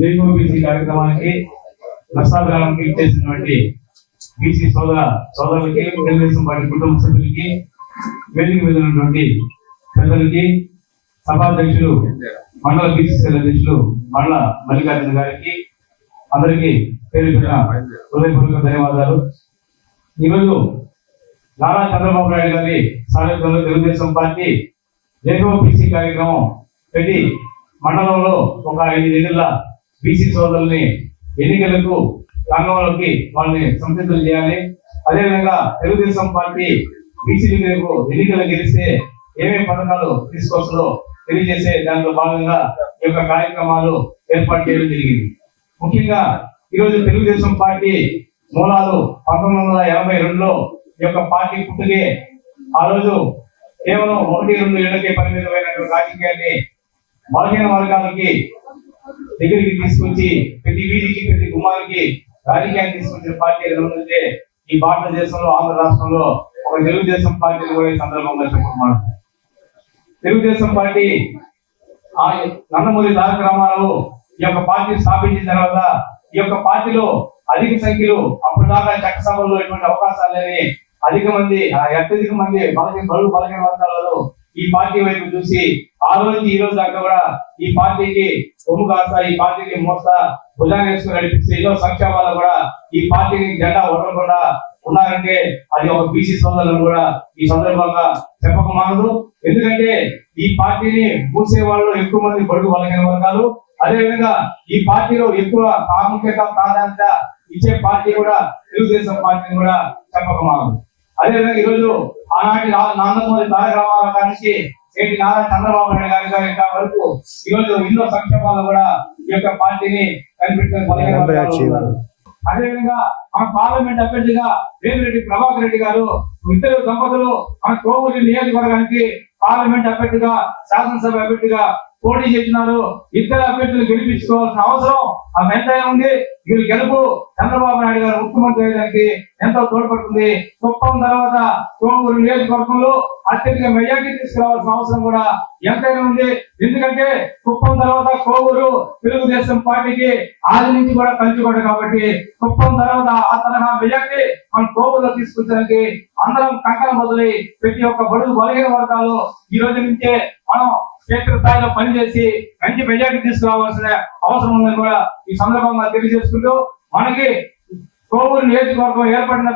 జైకోబీసీ కార్యక్రమానికి ప్రస్తావనకి ఇచ్చేసినటువంటి బీసీ సోదర సోదరులకి తెలుగుదేశం పార్టీ కుటుంబ సభ్యులకి వేదిక వెళ్ళినటువంటి పెద్దలకి సభాధ్యక్షులు మండల బీసీసీ అధ్యక్షులు మండల మల్లికార్జున గారికి అందరికీ పేరు పెట్టిన హృదయపూర్వక ధన్యవాదాలు. ఈరోజు నారా చంద్రబాబు నాయుడు గారి సారథ్యంలో తెలుగుదేశం పార్టీ ఏకోపీసీ కార్యక్రమం పెట్టి మండలంలో ఒక ఐదు నెలల బీసీ సోదరుల్ని ఎన్నికలకు రంగంలోకి వాళ్ళని సంసిద్ధం చేయాలి. అదేవిధంగా తెలుగుదేశం పార్టీ బీసీలకు ఎన్నికలు గెలిస్తే ఏమేమి పథకాలు తీసుకొస్తుందో తెలియజేసే దాంట్లో భాగంగా ఈ యొక్క కార్యక్రమాలు ఏర్పాటు చేయడం జరిగింది. ముఖ్యంగా ఈరోజు తెలుగుదేశం పార్టీ మూలాలు పంతొమ్మిది వందల ఎనభై రెండులో ఈ యొక్క పార్టీ పుట్టుకే ఆ రోజు కేవలం ఒకటి రెండు ఏళ్ళకే పరిమితమైనటువంటి రాజకీయాన్ని బలహీన వర్గాలకి దగ్గరికి తీసుకొచ్చి ప్రతి వీధికి ప్రతి గుమ్మానికి రాజకీయాన్ని తీసుకొచ్చిన పార్టీ ఏదైనా ఉందంటే ఈ భారతదేశంలో ఆంధ్ర రాష్ట్రంలో ఒక తెలుగుదేశం పార్టీ కూడా ఈ సందర్భంగా చెప్పుకున్నాడు. తెలుగుదేశం పార్టీ ఆ నందమూరి తారక రామారావు ఈ యొక్క పార్టీ స్థాపించిన తర్వాత ఈ యొక్క పార్టీలో అధిక సంఖ్యలో అప్పుడు దాకా చట్టసభల్లో ఎటువంటి అవకాశాలు లేని అధిక మంది అత్యధిక మంది బలహీన బరువు బలహీన వర్గాలలో ఈ పార్టీ వైపు చూసి ఆ రోజు ఈ రోజు దాకా కూడా ఈ పార్టీకి కొమ్ము కాస్త ఈ పార్టీకి మోస్తా భుజాన్ని వేసుకుని నడిపిస్తే ఏదో సంక్షేమాలు కూడా ఈ పార్టీని జెండా వదలకుండా ఉన్నారంటే అది ఒక బీసీ సోదరులను కూడా ఈ సందర్భంగా చెప్పక మానదు ఎందుకంటే ఈ పార్టీని మూసే వాళ్ళు ఎక్కువ మంది బడుగు బలగిన వర్గాలు. అదేవిధంగా ఈ పార్టీలో ఎక్కువ ప్రాముఖ్యత ప్రాధాన్యత ఇచ్చే పార్టీ కూడా తెలుగుదేశం పార్టీని కూడా చెప్పక మానదు అదేవిధంగా ఈరోజు ఆనాటి రా- నందమూరి తారక రామారావు గారి నుంచి నేటి నారా చంద్రబాబు నాయుడు గారి గారి వరకు ఈరోజు ఎన్నో సంక్షేమాలు కూడా ఈ యొక్క పార్టీని ఉన్నారు. అదేవిధంగా మన పార్లమెంట్ అభ్యర్థిగా వేమిరెడ్డి ప్రభాకర్ రెడ్డి గారు ఇద్దరు దంపతులు మన కోవూరు నియోజకవర్గానికి పార్లమెంట్ అభ్యర్థిగా శాసనసభ అభ్యర్థిగా పోటీ చేస్తున్నారు. ఇద్దరు అభ్యర్థులు గెలిపించుకోవాల్సిన అవసరం ఆ ఎంతైనా ఉంది. వీళ్ళ గెలుపు చంద్రబాబు నాయుడు గారు ముఖ్యమంత్రి అయ్యడానికి ఎంతో తోడ్పడుతుంది. కుప్పం తర్వాత కోవూరు నియోజకవర్గంలో అత్యధిక మెజార్టీ తీసుకురావాల్సిన అవసరం కూడా ఎంతైనా ఉంది. ఎందుకంటే కుప్పం తర్వాత కోవూరు తెలుగుదేశం పార్టీకి ఆది నుంచి కూడా కంచుకోడు కాబట్టి కుప్పం తర్వాత ఆ తరహా మెజార్టీ మన కోవూరులో తీసుకొచ్చడానికి అందరం కంకణం మొదలై ప్రతి ఒక్క బడుగు బలహీన వర్గాలు ఈ రోజు నుంచే మనం క్షేత్ర స్థాయిలో పనిచేసి మంచి మెజార్టీ తీసుకురావాల్సిన అవసరం ఉందని కూడా ఈ సందర్భంగా తెలియజేసుకుంటూ మనకి కోవూరు నియోజకవర్గం ఏర్పడిన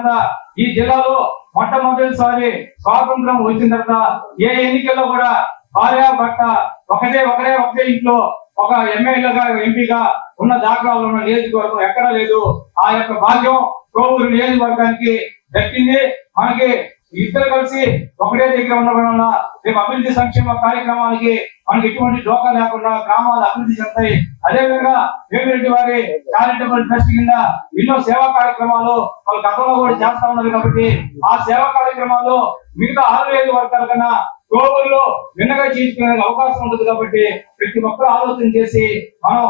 ఈ జిల్లాలో మొట్టమొదటిసారి స్వాతంత్రం వచ్చిన తర్వాత ఏ ఎన్నికల్లో కూడా భార్య భర్త ఒకటే ఒకటే ఒకటే ఇంట్లో ఒక ఎమ్మెల్యేగా ఎంపీగా ఉన్న దాఖలాలు ఉన్న నియోజకవర్గం ఎక్కడా లేదు. ఆ యొక్క భాగ్యం కోవూరు నియోజకవర్గానికి దక్కింది. మనకి ఇద్దరు కలిసి ఒకటే దగ్గర ఉండడం వల్ల రేపు అభివృద్ధి సంక్షేమ కార్యక్రమాలకి మనకి ఎటువంటి డోకా లేకుండా గ్రామాలు అభివృద్ధి చెందాయి అదేవిధంగా వేమిరెడ్డి వారి చారిటబుల్ ట్రస్ట్ కింద ఎన్నో సేవా కార్యక్రమాలు వాళ్ళు గతంలో కూడా చేస్తా ఉన్నారు కాబట్టి ఆ సేవా కార్యక్రమాలు మిగతా ఆరు ఐదు వర్గాల కన్నా లో విన్నగా చేసుకునే అవకాశం ఉంటుంది కాబట్టి ప్రతి ఒక్కరు ఆలోచన చేసి మనం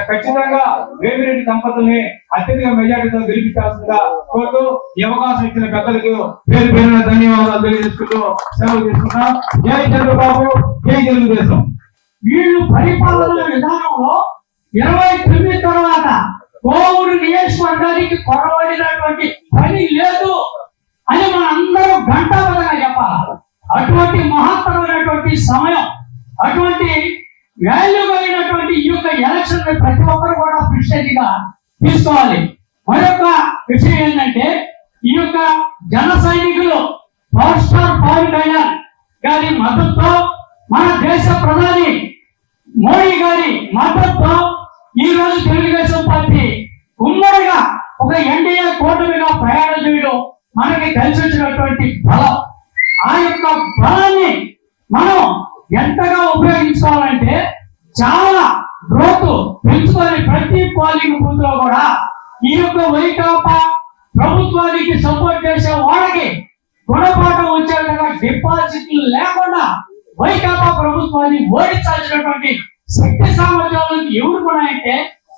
ఖచ్చితంగా వేమిరెడ్డి దంపతుల్ని అత్యధిక మెజార్టీతో గెలిపించాల్సిందిగా కోరుతూ ఈ అవకాశం ఇచ్చిన పెద్దలకు పేరు పేరున ధన్యవాదాలు తెలియజేసుకుంటూ సెలవు తీసుకుంటాం జై చంద్రబాబు జై తెలుగుదేశం. వీళ్ళు పరిపాలన విధానంలో ఇరవై తొమ్మిది తర్వాత కోవూరు నియోజకవర్గానికి కొరబడినటువంటి పని లేదు అని మన అందరూ గంటాబద్ధంగా చెప్పాలి. అటువంటి మహత్తరమైనటువంటి సమయం అటువంటి వాల్యూబుల్ కలిగినటువంటి ఈ యొక్క ఎలక్షన్ ప్రతి ఒక్కరు కూడా ప్రిస్టేజ్ తీసుకోవాలి. మరొక విషయం ఏంటంటే ఈ యొక్క జన సైనికులు పవర్ స్టార్ పవన్ కళ్యాణ్ గారి మద్దతుతో మన దేశ ప్రధాని మోడీ గారి మద్దతుతో ఈ రోజు తెలుగుదేశం పార్టీ ఉమ్మడిగా ఒక ఎన్డీఏ కూటమిగా ప్రయాణం చేయడం మనకి కలిసి వచ్చినటువంటి బలం. ఈ యొక్క వైకాపా ప్రభుత్వానికి సపోర్ట్ చేసే వాళ్ళకి గుణపాఠం వచ్చే విధంగా డిపాజిట్లు లేకుండా వైకాపా ప్రభుత్వాన్ని ఓడించాల్సినటువంటి శక్తి సామర్థ్యాలు ఎవరికి ఉన్నాయంటే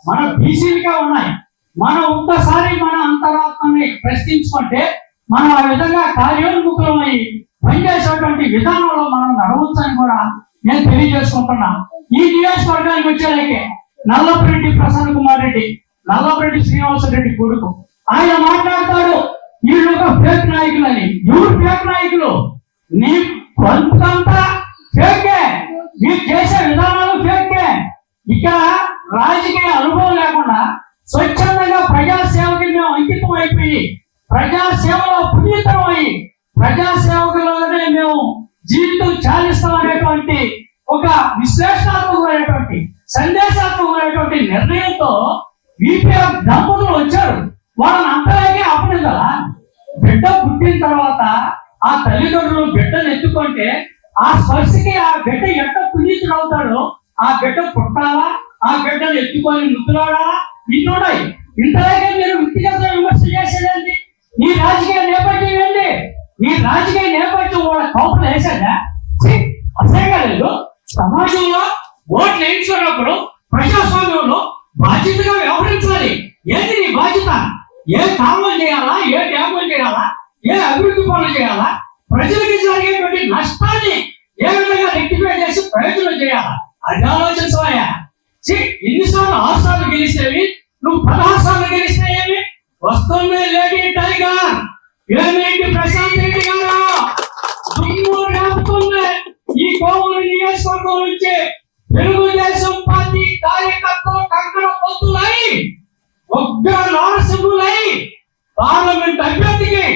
మన బీసీలుగా ఉన్నాయి. మనం ఒక్కసారి మన అంతరాత్మని ప్రశ్నించుకుంటే మనం ఆ విధంగా కార్యోన్ముఖులమై పనిచేసేటువంటి విధానంలో మనం నడవచ్చని కూడా నేను తెలియజేసుకుంటున్నా. ఈ నియోజకవర్గానికి వచ్చేలాగే నల్లపురెడ్డి ప్రసన్న కుమార్ రెడ్డి నల్లపరెడ్డి శ్రీనివాస రెడ్డి కొడుకు. ఆయన మాట్లాడతాడు వీళ్ళు ఒక ఫేక్ నాయకులు అని ఎవరు ఫేక్ నాయకులు? నీ కొంతంతా ఫేకే మీరు చేసే విధానాలు ఫేకే ఇక్కడ రాజకీయ అనుభవం లేకుండా స్వచ్ఛందంగా ప్రజాసేవకి మేము అంకితం అయిపోయి ప్రజాసేవలో పునీతం అయి ప్రజాసేవకులోనే మేము జీవితం చాలిస్తాం అనేటువంటి ఒక విశ్లేషణాత్మకమైనటువంటి సందేశాత్మకమైనటువంటి నిర్ణయంతో విపిఎఫ్ దంపతులు వచ్చారు. వాళ్ళని అంతలాగే ఆపలేదా బిడ్డ పుట్టిన తర్వాత ఆ తల్లిదండ్రులు బిడ్డను ఎత్తుకుంటే ఆ స్పర్శకి ఆ బిడ్డ ఎట్ట పుణ్యతుడవుతాడో అవుతాడో ఆ బిడ్డ పుట్టాలా? ఆ బిడ్డను ఎత్తుకొని ముద్దులాడాలా? ఇన్నున్నాయి ఇంతలాగే మీరు వ్యక్తిగత విమర్శ చేసేదండి నీ రాజకీయ నేపథ్యం ఏంటి? నీ రాజకీయ నేపథ్యం వాళ్ళ కోపలు వేసాడా అసహ్యం లేదు. సమాజంలో ఓట్లు వేయించుకున్నప్పుడు ప్రజాస్వామ్యంలో బాధ్యతగా వ్యవహరించాలి ఏంటి నీ బాధ్యత ఏ కాలువలు చేయాలా? ఏ డ్యాములు చేయాలా? ఏ అభివృద్ధి పనులు చేయాలా? ప్రజలకి జరిగేటువంటి నష్టాన్ని ఏ విధంగా రెక్టిఫై చేసి ప్రయోజనం చేయాలా? అది ఆలోచించవయ్యా. ఛీ, ఎన్నిసార్లు ఆరు సార్లు గెలిస్తేవి? నువ్వు పదహారు సార్లు గెలిస్తే ఏమి? వస్తుంది లేడీ టైగర్. ఏమేంటి ప్రశాంత్ రెడ్డి గారు? దుమ్ము రేపుతుంది ఈ కోవూరు నియోజకవర్గం నుంచి తెలుగుదేశం పార్టీ కార్యకర్తలు కంకణ పొత్తులై ఒక్క నారసింహులై పార్లమెంట్ అభ్యర్థికి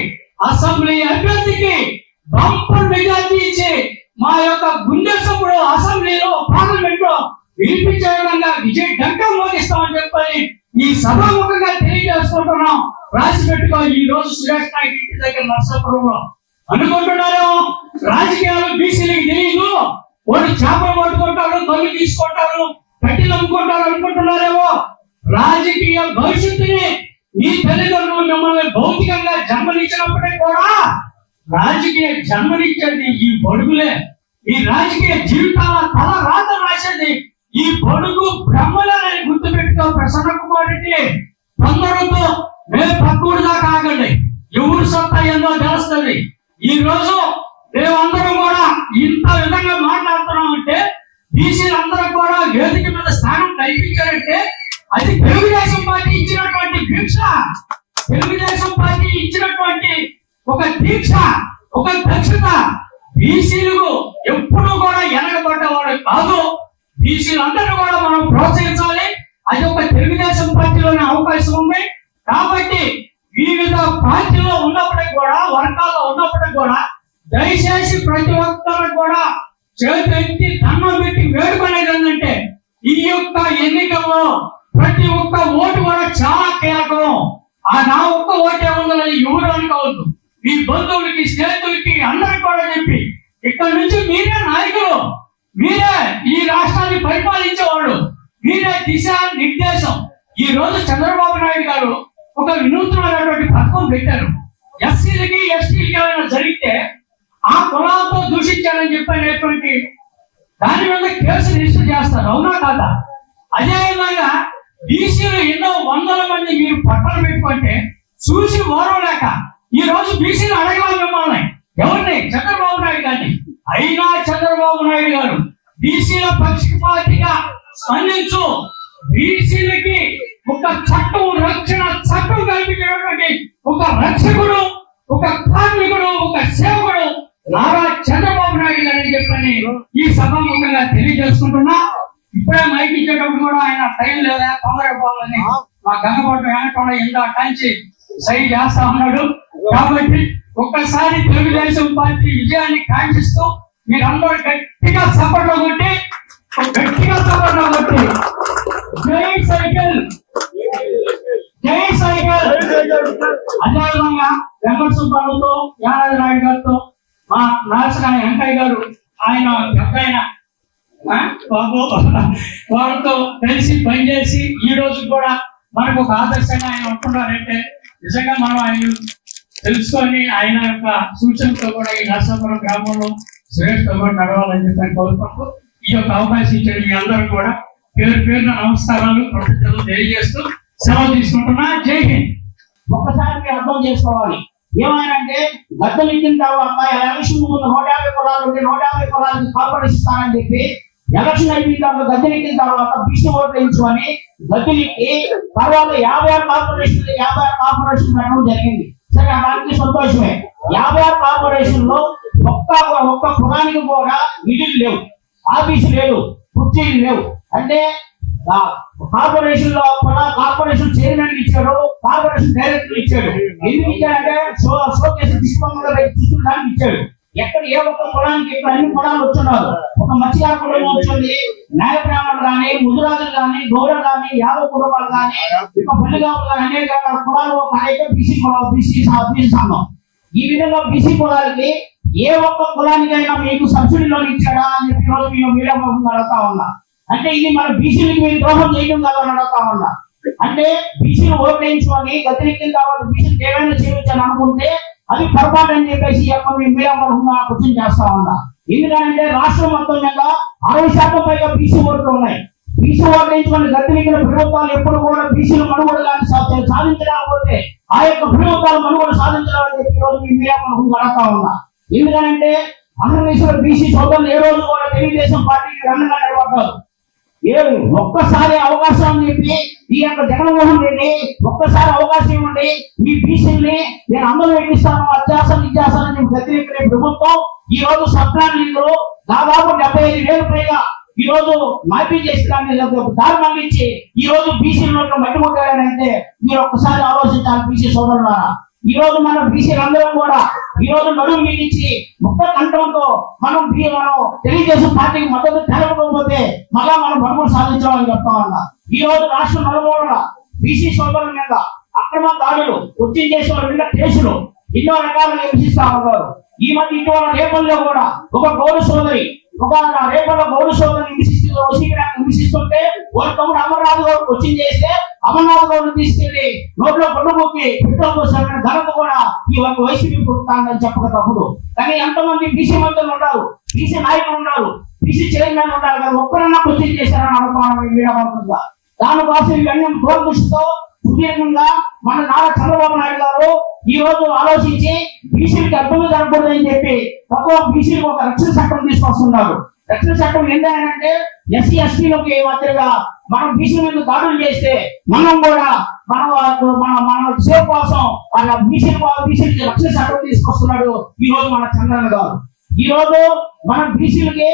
అసెంబ్లీ అభ్యర్థికి బంపర్ మెజార్టీ ఇచ్చి మా యొక్క గుండె సభ్యుడు అసెంబ్లీలో పార్లమెంట్లో వినిపించే విజయ్ డంకా మోగిస్తామని చెప్పని ఈ సభాముఖంగా తెలియజేసుకుంటున్నాం. రాసి పెట్టుకో ఈ రోజు సురేష్ నాయక్ ఇంటి దగ్గర నర్సాపురంలో. అనుకుంటున్నారు? రాజకీయాలు బీసీలకు తెలియదు వాళ్ళు చేపలు పట్టుకుంటారు కళ్ళు తీసుకుంటారు కట్టిలు అమ్ముకుంటారు అనుకుంటున్నారేమో? రాజకీయ భవిష్యత్తుని ఈ తల్లిదండ్రులు మిమ్మల్ని భౌతికంగా జన్మనిచ్చినప్పుడే కూడా రాజకీయ జన్మనిచ్చేది ఈ బడుగులే. ఈ రాజకీయ జీవితాల తల రాత రాసేది ఈ బడుగు బ్రహ్మలని గుర్తుపెట్టుకో ప్రసన్న కుమార్ రెడ్డి. తొందరతో మేము పక్కూడు దాకా ఆగండి. ఎవరు సత్తా ఏందో తెలుస్తుంది. ఈ రోజు మేమందరం కూడా ఇంత విధంగా మాట్లాడుతున్నాం అంటే బీసీలందరూ కూడా వేదిక మీద స్థానం కల్పించారంటే అది తెలుగుదేశం పార్టీ ఇచ్చినటువంటి భిక్ష. తెలుగుదేశం పార్టీ ఇచ్చినటువంటి ఒక దీక్ష ఒక దక్షత. బీసీలకు ఎప్పుడు కూడా ఎనగబడ్డవాడు కాదు. బీసీలందరూ కూడా మనం ప్రోత్సహించాలి. అది ఒక తెలుగుదేశం పార్టీలోనే అవకాశం ఉంది. కాబట్టి వివిధ పార్టీలో ఉన్నప్పటికి కూడా వర్గాల్లో ఉన్నప్పటికి కూడా దయచేసి ప్రతి ఒక్కరు కూడా చేతి దండం పెట్టి వేడుకునేది ఏంటంటే ఈ యొక్క ఎన్నికల్లో ప్రతి ఒక్క ఓటు కూడా చాలా కీలకం. ఆ నా ఒక్క ఓటే ఏముందని ఎవరు కావద్దు. మీ బంధువులకి స్నేహితులకి అందరికి కూడా చెప్పి ఇక్కడ నుంచి మీరే నాయకులు. మీరే ఈ రాష్ట్రాన్ని పరిపాలించేవాడు మీరే దిశ నిర్దేశం. ఈ రోజు చంద్రబాబు నాయుడు గారు ఒక వినూత్నమైనటువంటి పథకం పెట్టారు. ఎస్సీలకి ఎస్టీలకి ఏమైనా జరిగితే ఆ కులాలతో చెప్పి చెప్పినటువంటి దాని మీద కేసు రిజిస్టర్ చేస్తారు. అవునా కాదా? అదే విధంగా బీసీలు ఎన్నో వందల మంది మీరు పట్టణం పెట్టుకుంటే చూసి ఓరవలేక ఈ రోజు బీసీలు అడగాలి మిమ్మల్ని. ఎవరిని? చంద్రబాబు నాయుడు గారిని. అయినా చంద్రబాబు నాయుడు గారు బీసీల పక్షపాతిగా స్పందించు. బీసీలకి ఒక చట్టం రక్షణ చట్టం కల్పించినటువంటి ఒక రక్షకుడు ఒక కార్మికుడు ఒక సేవకుడు నారా చంద్రబాబు నాయుడు గారు అని చెప్పని ఈ సభాముఖంగా తెలియజేసుకుంటున్నా. ఇప్పుడే మైక్ ఇచ్చేటప్పుడు కూడా ఆయన టైం లేదా తొందర పోవాలని మా గంగపాటు వెనకుండా ఇందా కంచి సై చేస్తా ఉన్నాడు. కాబట్టి ఒక్కసారి తెలుగుదేశం పార్టీ విజయాన్ని కాంక్షిస్తూ మీరందరూ గట్టిగా సపోర్ట్ కొట్టి గట్టిగా సపోర్ట్ కొట్టి. జై సైకిల్. జై సైకిల్. అదేవిధంగా వెంకట సుబ్బారావుతో యానాది నాయుడు గారితో మా నాశన వెంకయ్య గారు ఆయన పెద్ద బాబు వాళ్ళతో కలిసి పనిచేసి ఈ రోజు కూడా మనకు ఒక ఆదర్శంగా ఆయన ఉంటున్నారంటే నిజంగా మనం ఆయన తెలుసుకొని ఆయన యొక్క సూచనతో కూడా ఈ నరసాపురం గ్రామంలో శ్రేష్ఠ నడవాలని చెప్పి కోరుకుంటూ ఈ యొక్క అవకాశం ఇచ్చిన మీ అందరూ కూడా పేరు పేరున నమస్కారాలు కృతజ్ఞతలు తెలియజేస్తూ సెలవు తీసుకుంటున్నా. జై హింద్. ఒక్కసారి మీరు అర్థం చేసుకోవాలి. ఏమైనాంటే గద్దలు ఇచ్చిన తర్వాత ఎలక్షన్ ముందు నూట యాభై కులాలు ఉంటే నూట యాభై కులాలకి కాపాడిస్తానని చెప్పి ఎలక్షన్ అయిపోయిన తర్వాత గద్దెనెక్కిన తర్వాత బీసీ ఓట్లు వేయించుకొని గద్దెనెక్కి తర్వాత యాభై ఆరు కార్పొరేషన్ యాభై ఆరు కార్పొరేషన్ పెట్టడం జరిగింది. సరే దానికి సంతోషమే. యాభై ఆరు కార్పొరేషన్లో ఒక్క ఒక్క కులానికి కూడా నిధులు లేవు. ఆఫీసు లేదు కుర్చీలు లేవు. అంటే ఆ కార్పొరేషన్లో కూడా కార్పొరేషన్ చైర్మన్ ఇచ్చాడు కార్పొరేషన్ డైరెక్టర్ ఇచ్చాడు ఎందుకు ఇచ్చాడంటే షో షో చేసి దిష్టిబొమ్మగా ఇచ్చాడు ఎక్కడ ఏ ఒక్క కులానికి ఇక్కడ అన్ని కులాలు వచ్చున్నారు ఒక మత్స్యకార కుటుంబం వచ్చింది నాయ బ్రాహ్మణులు కానీ ముదురాజులు కానీ గౌరవ కానీ యాదవ కుటుంబాలు కానీ ఇక పల్లిగాపులు కానీ అనేక రకాల కులాలు ఒక అయితే బీసీ కులం బీసీ బీసీ సంఘం. ఈ విధంగా బీసీ కులాలకి ఏ ఒక్క కులానికైనా మీకు సబ్సిడీ లోన్ ఇచ్చాడా అని చెప్పి రోజు మేము మీడియా ముఖంగా అడుగుతా ఉన్నా. అంటే ఇది మన బీసీలకు మీరు ద్రోహం చేయడం కదా అని అడుగుతా ఉన్నా. అంటే బీసీలు ఓట్లు వేయించుకొని గతిరెక్కిన తర్వాత బీసీలు ఏమైనా అని అనుకుంటే అది పొరపాటు అని చెప్పేసి యొక్క మేము మీడియా ముఖంగా క్వశ్చన్ చేస్తా ఉన్నా. ఎందుకంటే రాష్ట్రం మొత్తం మీద అరవై శాతం పైగా బీసీ ఓట్లు ఉన్నాయి. బీసీ ఓట్లు వేయించుకొని గతిరెక్కిన ప్రభుత్వాలు ఎప్పుడు కూడా బీసీలు మనుగోడు కానీ సా- సాధించలేకపోతే ఆ యొక్క ప్రభుత్వాలు మనుగోడు సాధించడానికి చెప్పి ఈ రోజు మీ మీడియా ముఖంగా ఉన్నా. ఎందుకంటే ఆంధ్రప్రదేశ్లో బీసీ సోదరులు ఏ రోజు కూడా తెలుగుదేశం పార్టీకి రంగంగా నిలబడ్డారు. ఏ ఒక్కసారి అవకాశాన్ని అని ఈ యొక్క జగన్మోహన్ రెడ్డి ఒక్కసారి అవకాశం ఇవ్వండి. మీ బీసీని నేను అందరూ ఎన్నిస్తాను అత్యాసం ఇచ్చేస్తానని చెప్పి వ్యతిరేకనే ప్రభుత్వం ఈ రోజు సప్లాన్లు దాదాపు డెబ్బై ఐదు వేలు పైగా ఈ రోజు మాఫీ చేసి దాన్ని దారి మళ్ళించి ఈ రోజు బీసీ నోట్లు మట్టి కొట్టారని అంటే మీరు ఒక్కసారి ఆలోచించాలి బీసీ సోదరులారా. ఈ రోజు మన బీసీలు అందరం కూడా ఈ రోజు నడుము మిగించి ముక్త కంఠంతో మనం మనం తెలుగుదేశం పార్టీకి మద్దతు తెలపకపోతే మళ్ళా మనం బడుగులు సాధించామని చెప్తా ఉన్నా. ఈ రోజు రాష్ట్ర నలుమూలల బీసీ సోదరుల మీద అక్రమ దాడులు ఒత్తిడి చేసే వాళ్ళ మీద కేసులు ఎన్నో రకాలుగా హింసిస్తా ఉన్నారు. ఈ మధ్య ఇటీవల రేపల్లో కూడా ఒక గౌరవ సోదరి ఒక రేపల్లో గౌరవ సోదరిని హింసిస్తూ వసీకరాన్ని హింసిస్తుంటే వాళ్ళ తమ్ముడు అమర్నాథ్ గారు వచ్చింది చేస్తే అమర్నాథ్ గౌడ్ తీసుకెళ్ళి నోట్లో పండు మొక్కి పెట్రోల్ పోసిన ధరకు కూడా ఈ ఒక వైసీపీ పుట్టుతానని చెప్పక తప్పుడు కానీ ఎంతమంది బీసీ మంత్రులు ఉన్నారు? బీసీ నాయకులు ఉన్నారు? బీసీ చైర్మన్ ఉన్నారు కదా ఒక్కరన్నా కృషి చేశారని అనుకోవడం వీడమంటుందా వీడబడుతుందా దానికోసం ఇవన్నీ దూరదృష్టితో సుదీర్ఘంగా మన నారా చంద్రబాబు నాయుడు గారు ఈ రోజు ఆలోచించి బీసీలకు అర్థం జరగకూడదని చెప్పి తక్కువ బీసీలకు ఒక రక్షణ చట్టం తీసుకొస్తున్నారు. రక్షణ చట్టం ఏంటంటే ఎస్సీ ఎస్టీలకి మాదిరిగా మనం బీసీ మీద దాడులు చేస్తే మనం కూడా మన మన మన సేవ కోసం వాళ్ళ బీసీ బీసీలకి రక్షణ చట్టం తీసుకొస్తున్నాడు ఈ రోజు మన చంద్రన్ గారు. ఈ రోజు మన బీసీలకి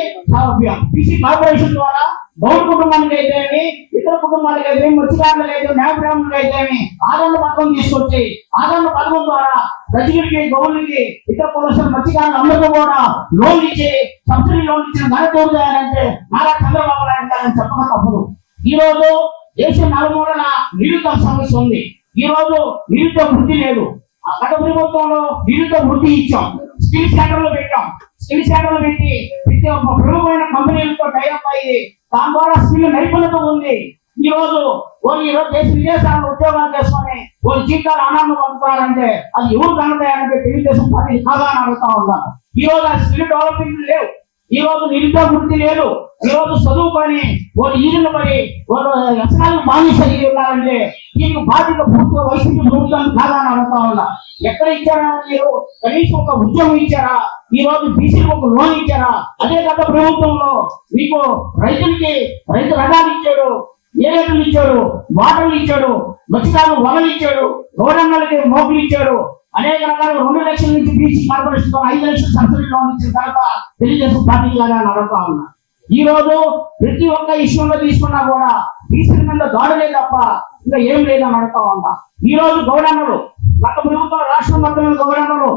బీసీ కార్పొరేషన్ ద్వారా గౌడ కుటుంబానికి అయితేమి ఇతర కుటుంబాలకు అయితే మత్స్యకారులకు అయితే న్యాయబ్రాహ్మణులకు అయితేమి ఆదరణ పథకం తీసుకొచ్చి ఆదరణ పథకం ద్వారా ప్రజలకి గౌళ్ళకి ఇతర పురుషులు మత్స్యకారులు అందరూ కూడా లోన్ ఇచ్చి సబ్సిడీ లోన్ ఇచ్చిన ధర తోడుదారంటే నారా చంద్రబాబు నాయుడు గారని చెప్పక తప్పదు ఈ రోజు దేశం నలుమూలన నిరుద్యోగ సమస్య ఉంది. ఈ రోజు నిరుద్యోగ వృద్ధి లేదు. గత ప్రభుత్వంలో నిరుద్యోగ వృద్ధి ఇచ్చాం. స్కిల్ సెంటర్లు పెట్టాం. స్కిల్ సెంటర్లు పెట్టి ప్రతి ఒక్క ప్రముఖమైన కంపెనీలతో టైఅప్ అయ్యి దాని ద్వారా స్కిల్ నైపుణ్యత ఉంది. ఈ రోజు వాళ్ళు ఈ రోజు దేశ విదేశాల్లో ఉద్యోగాలు చేసుకొని వాళ్ళు జీవితాలు ఆనందం పొందుతున్నారంటే అది ఎవరు కనుతాయంటే తెలుగుదేశం పార్టీ కాదా అని అడుగుతా ఉన్నాను. ఈ రోజు ఆ స్కిల్ డెవలప్మెంట్ లేవు. ఈ రోజు నిరుద్యోగ వృత్తి లేదు. ఈ రోజు చదువుకొని వాళ్ళు ఈజులు పడి వాళ్ళు వ్యసనాలు బానిస ఉన్నారంటే దీనికి బాధ్యత పూర్తిగా వైసీపీ ప్రభుత్వం కాదా అని అడుగుతా ఉన్నా. ఎక్కడ ఇచ్చారా మీరు? కనీసం ఒక ఉద్యోగం ఇచ్చారా? ఈ రోజు బీసీలకు ఒక లోన్ ఇచ్చారా? అదే గత ప్రభుత్వంలో మీకు రైతులకి రైతు రథాలు ఇచ్చాడు. ఏ ఇచ్చాడు వాటర్లు ఇచ్చాడు మత్స్యకారులు వలలు ఇచ్చాడు గౌరమ్మలకి మోకులు ఇచ్చాడు అనేక రకాల రెండు లక్షల నుంచి బీసీ కార్పొరేషన్ ద్వారా ఐదు లక్షల సబ్సిడీ లోన్ ఇచ్చిన తర్వాత తెలుగుదేశం పార్టీ లాగా నడుపుతా ఉన్నా. ఈ రోజు ప్రతి ఒక్క విషయంలో తీసుకున్నా కూడా బీసీల మీద దాడులే తప్ప ఇంకా ఏం లేదని అడుగుతా ఉన్నా. ఈ రోజు గౌరమ్మలు గత ప్రభుత్వం రాష్ట్రం మొత్తం మీద గౌరమ్మలు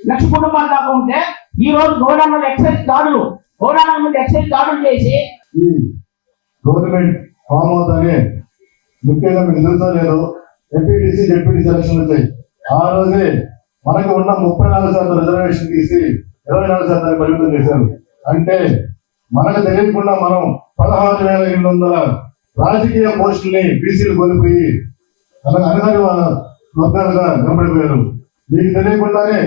లక్ష కుటుంబాలు దాకా ఉంటే ఈ రోజు గౌరమ్మలు ఎక్సైజ్ దాడులు గౌరమ్మల మీద ఎక్సైజ్ దాడులు చేసి గవర్నమెంట్ ఫామ్ అవుతానే. ముఖ్యంగా మీకు తెలుసా లేదు? ఎంపీటీసీ డిప్యూటీ సెలక్షన్ వచ్చాయి. ఆ రోజే మనకు ఉన్న ముప్పై నాలుగు శాతం రిజర్వేషన్ తీసి ఇరవై నాలుగు శాతానికి పరిమితం చేశారు. అంటే మనకు తెలియకుండా మనం పదహారు వేల ఎనిమిది వందల రాజకీయ పోస్టుల్ని బీసీలు కోల్పోయి అలా అనగానే వర్గాలుగా నిలబడిపోయారు. మీకు తెలియకుండానే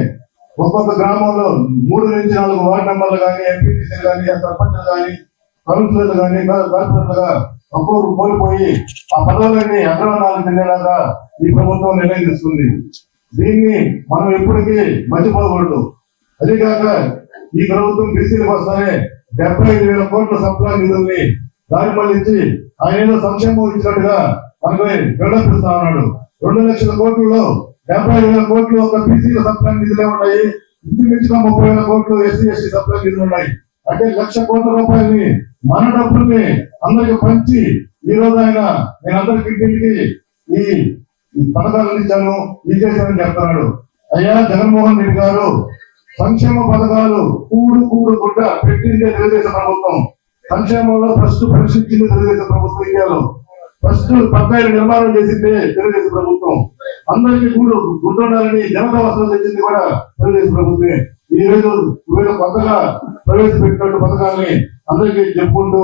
ఒక్కొక్క గ్రామంలో మూడు నుంచి నాలుగు వార్డు నంబర్లు కానీ ఎంపీటీసీలు కానీ సర్పంచ్లు కానీ కౌన్సిలర్లు కానీ కార్పొరేటర్లుగా ఒక్కొక్కరు కోల్పోయి ఆ పదవులన్నీ అగ్రవర్ణాలకు చెందేలాగా ఈ ప్రభుత్వం నిర్ణయం తీసుకుంది దీన్ని మనం ఎప్పటికీ మర్చిపోకూడదు. అదేకాక ఈ ప్రభుత్వం బీసీల కోసమే డెబ్బై ఐదు వేల కోట్ల సప్లై నిధుల్ని దారి మళ్ళించి ఆయన ఏదో సంక్షేమం ఇచ్చినట్టుగా మనకు విడపిస్తా ఉన్నాడు. రెండు లక్షల కోట్లలో డెబ్బై ఐదు వేల కోట్లు ఒక బీసీల సప్లై నిధులే ఉన్నాయి. ఇంచుమించుగా ముప్పై వేల కోట్లు ఎస్సీ ఎస్టీ సప్లై నిధులు ఉన్నాయి. అంటే లక్ష కోట్ల రూపాయలని మన డబ్బుల్ని అందరికి పంచి ఈ రోజు ఆయన నేను అందరికి ఇంటింటికి ఈ పథకాలు ఇచ్చాను ఈ చేశానని చెప్తున్నాడు. అయ్యా జగన్మోహన్ రెడ్డి గారు సంక్షేమ పథకాలు కూడు కూడు గుడ్డ పెట్టిందే తెలుగుదేశం ప్రభుత్వం. సంక్షేమంలో ఫస్ట్ పరిశీలించింది తెలుగుదేశం ప్రభుత్వం ఇండియాలో ఫస్ట్ పద్నాలుగు నిర్మాణం చేసింది తెలుగుదేశం ప్రభుత్వం. అందరికీ కూడు గుడ్డు ఉండాలని జనతా వసతులు తెచ్చింది కూడా తెలుగుదేశం ప్రభుత్వమే. ఈ రోజు వీళ్ళు కొత్తగా ప్రవేశపెట్టినట్టు పథకాలని అందరికీ చెప్పుకుంటూ